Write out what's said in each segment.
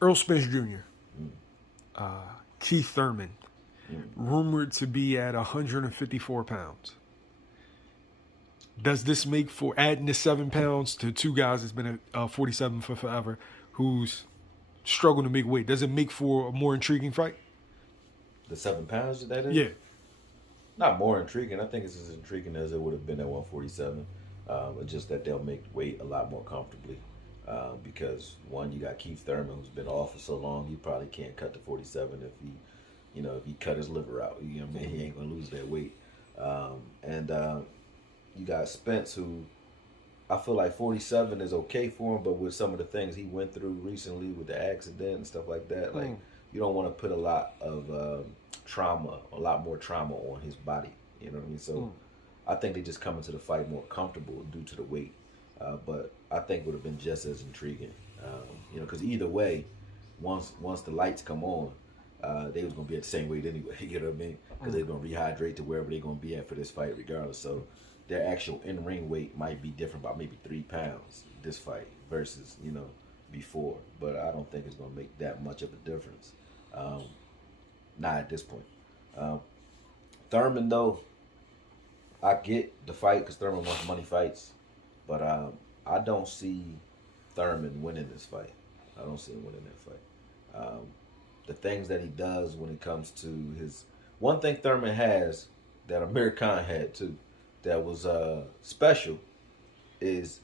Errol Spence Jr., Keith Thurman, rumored to be at 154 pounds. Does this make for adding the 7 pounds to two guys that's been at 47 for forever, who's struggling to make weight? Does it make for a more intriguing fight? The 7 pounds that is? Yeah. Not more intriguing. I think it's as intriguing as it would have been at 147. It's just that they'll make weight a lot more comfortably. Because one, you got Keith Thurman, who's been off for so long, he probably can't cut to 47 if he cut his liver out. You know what I mean? He ain't gonna lose that weight. And you got Spence, who I feel like 47 is okay for him, but with some of the things he went through recently with the accident and stuff like that, like you don't want to put a lot of trauma, a lot more trauma on his body. You know what I mean? So I think they just come into the fight more comfortable due to the weight. But I think it would have been just as intriguing, because either way, once the lights come on, they was gonna be at the same weight anyway. You know what I mean? Because they're gonna rehydrate to wherever they're gonna be at for this fight, regardless. So their actual in-ring weight might be different by maybe 3 pounds this fight versus before. But I don't think it's gonna make that much of a difference. Not at this point. Thurman though, I get the fight because Thurman wants money fights. But I don't see Thurman winning this fight. I don't see him winning that fight. The things that he does when it comes to his... One thing Thurman has that Amir Khan had too, that was special, is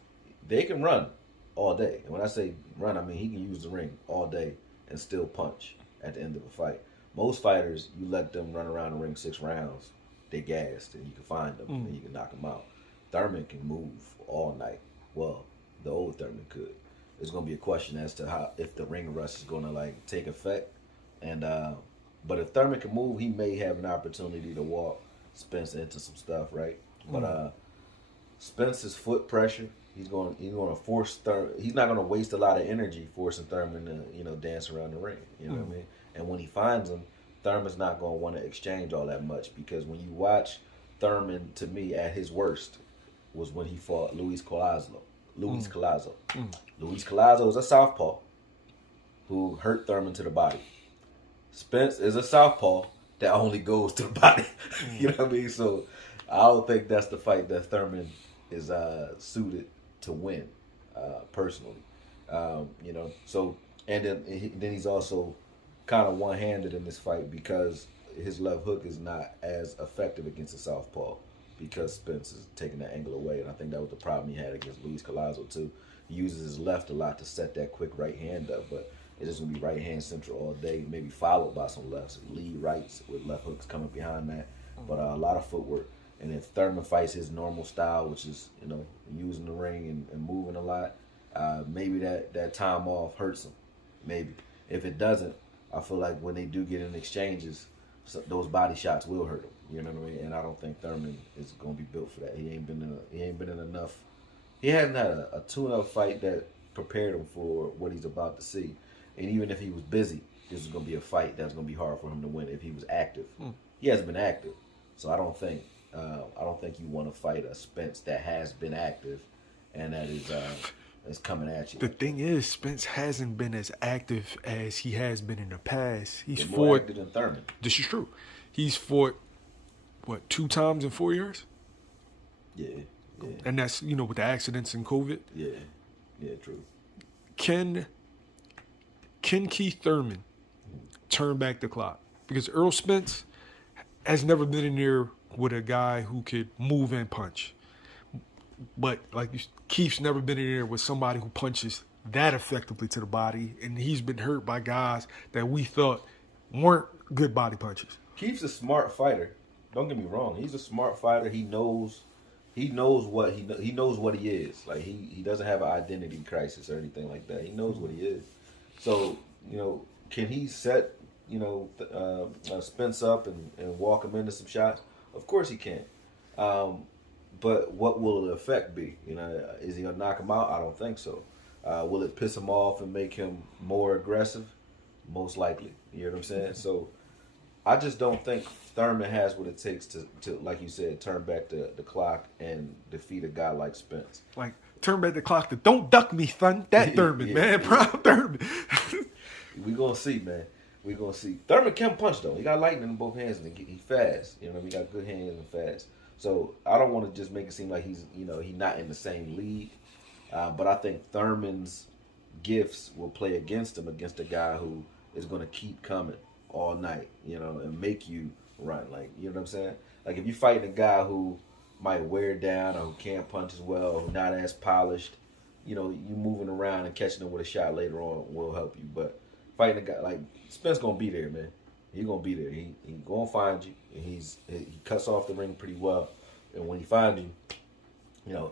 they can run all day. And when I say run, I mean he can use the ring all day and still punch at the end of a fight. Most fighters, you let them run around the ring 6 rounds, they gassed, and you can find them and you can knock them out. Thurman can move all night. Well, the old Thurman could. There's going to be a question as to if the ring rust is going to take effect. And but if Thurman can move, he may have an opportunity to walk Spence into some stuff, right? But Spence's foot pressure, he's going to force Thurman. He's not going to waste a lot of energy forcing Thurman to dance around the ring. You know what I mean? And when he finds him, Thurman's not going to want to exchange all that much, because when you watch Thurman, to me, at his worst, was when he fought Luis Collazo. Luis Collazo is a southpaw who hurt Thurman to the body. Spence is a southpaw that only goes to the body. You know what I mean? So I don't think that's the fight that Thurman is suited to win, personally. So and then he's also kind of one-handed in this fight because his left hook is not as effective against a southpaw, because Spence is taking that angle away. And I think that was the problem he had against Luis Collazo too. He uses his left a lot to set that quick right hand up, but it's just going to be right hand central all day, maybe followed by some lefts, lead rights with left hooks coming behind that. But a lot of footwork. And if Thurman fights his normal style, which is, using the ring and moving a lot, maybe that time off hurts him. Maybe. If it doesn't, I feel like when they do get in exchanges, those body shots will hurt him. You know what I mean? And I don't think Thurman is going to be built for that. He ain't been in enough. He hasn't had a tune-up fight that prepared him for what he's about to see. And even if he was busy, this is going to be a fight that's going to be hard for him to win if he was active. He hasn't been active, so I don't think you want to fight a Spence that has been active and that is coming at you. The thing is, Spence hasn't been as active as he has been in the past. He's more fought active than Thurman. This is true. He's fought 2 times in 4 years? Yeah. And that's, with the accidents and COVID. Yeah, true. Can Keith Thurman turn back the clock? Because Errol Spence has never been in there with a guy who could move and punch. But Keith's never been in there with somebody who punches that effectively to the body, and he's been hurt by guys that we thought weren't good body punches. Keith's a smart fighter. Don't get me wrong. He's a smart fighter. He knows what he knows what he is. Like he doesn't have an identity crisis or anything like that. He knows what he is. So can he set Spence up and walk him into some shots? Of course he can. But what will the effect be? Is he gonna knock him out? I don't think so. Will it piss him off and make him more aggressive? Most likely. You know what I'm saying? So I just don't think Thurman has what it takes to like you said, turn back the clock and defeat a guy like Spence. Turn back the clock to don't duck me, son. That Thurman, man. Yeah. Prime Thurman. We gonna see, man. We gonna see. Thurman can punch though. He got lightning in both hands and he fast. You know, he got good hands and fast. So I don't want to just make it seem like he's not in the same league. But I think Thurman's gifts will play against him, against a guy who is gonna keep coming all night, and make you run. Like, you know what I'm saying? Like if you're fighting a guy who might wear down or who can't punch as well, who not as polished, you moving around and catching him with a shot later on will help you. But fighting a guy like Spence gonna be there, man. He gonna be there. He gonna find you. And he cuts off the ring pretty well. And when he finds you,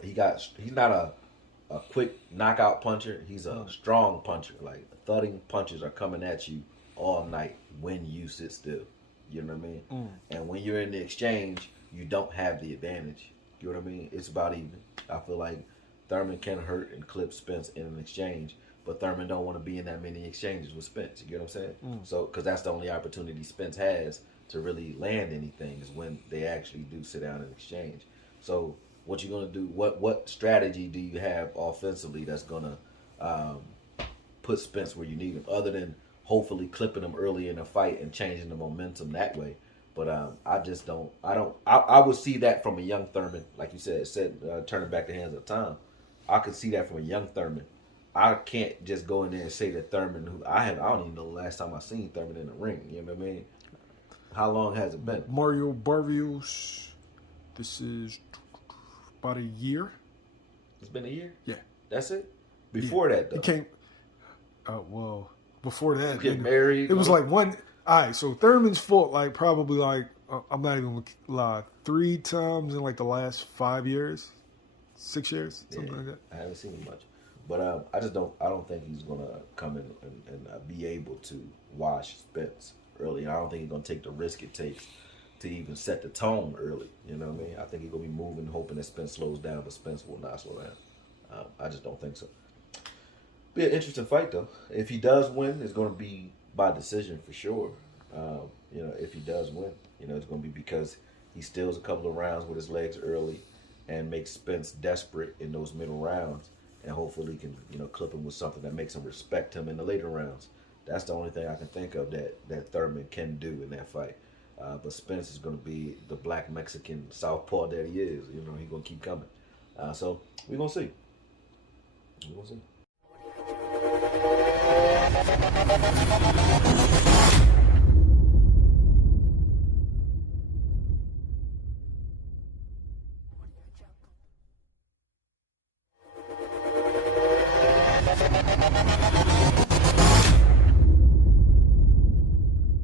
he's not a quick knockout puncher. He's a strong puncher. Like thudding punches are coming at you all night when you sit still. You know what I mean? And when you're in the exchange, you don't have the advantage. You know what I mean? It's about even. I feel like Thurman can hurt and clip Spence in an exchange, but Thurman don't want to be in that many exchanges with Spence. You get what I'm saying? So, because that's the only opportunity Spence has to really land anything is when they actually do sit down and exchange. So, what you gonna do? What strategy do you have offensively that's gonna put Spence where you need him, other than hopefully clipping him early in the fight and changing the momentum that way? But I would see that from a young Thurman, like you said, turning back the hands of time. I could see that from a young Thurman. I can't just go in there and say that Thurman, I don't even know the last time I seen Thurman in the ring. You know what I mean? How long has it been? Mario Barrios, this is about a year. It's been a year? Yeah. That's it? Before that, though? It came, before that. Get married? It was like one, all right, so Thurman's fought like probably like, I'm not even going to lie, 3 times in like the last 5 years, 6 years, something like that. I haven't seen him much. But I don't think he's going to come in and be able to wash Spence early. I don't think he's going to take the risk it takes to even set the tone early. You know what I mean? I think he's going to be moving, hoping that Spence slows down, but Spence will not slow down. I just don't think so. Be an interesting fight, though. If he does win, it's going to be by decision for sure. If he does win, it's going to be because he steals a couple of rounds with his legs early and makes Spence desperate in those middle rounds. And hopefully can, clip him with something that makes him respect him in the later rounds. That's the only thing I can think of that Thurman can do in that fight. But Spence is going to be the black Mexican Southpaw that he is. He's going to keep coming. So we're going to see. We're going to see.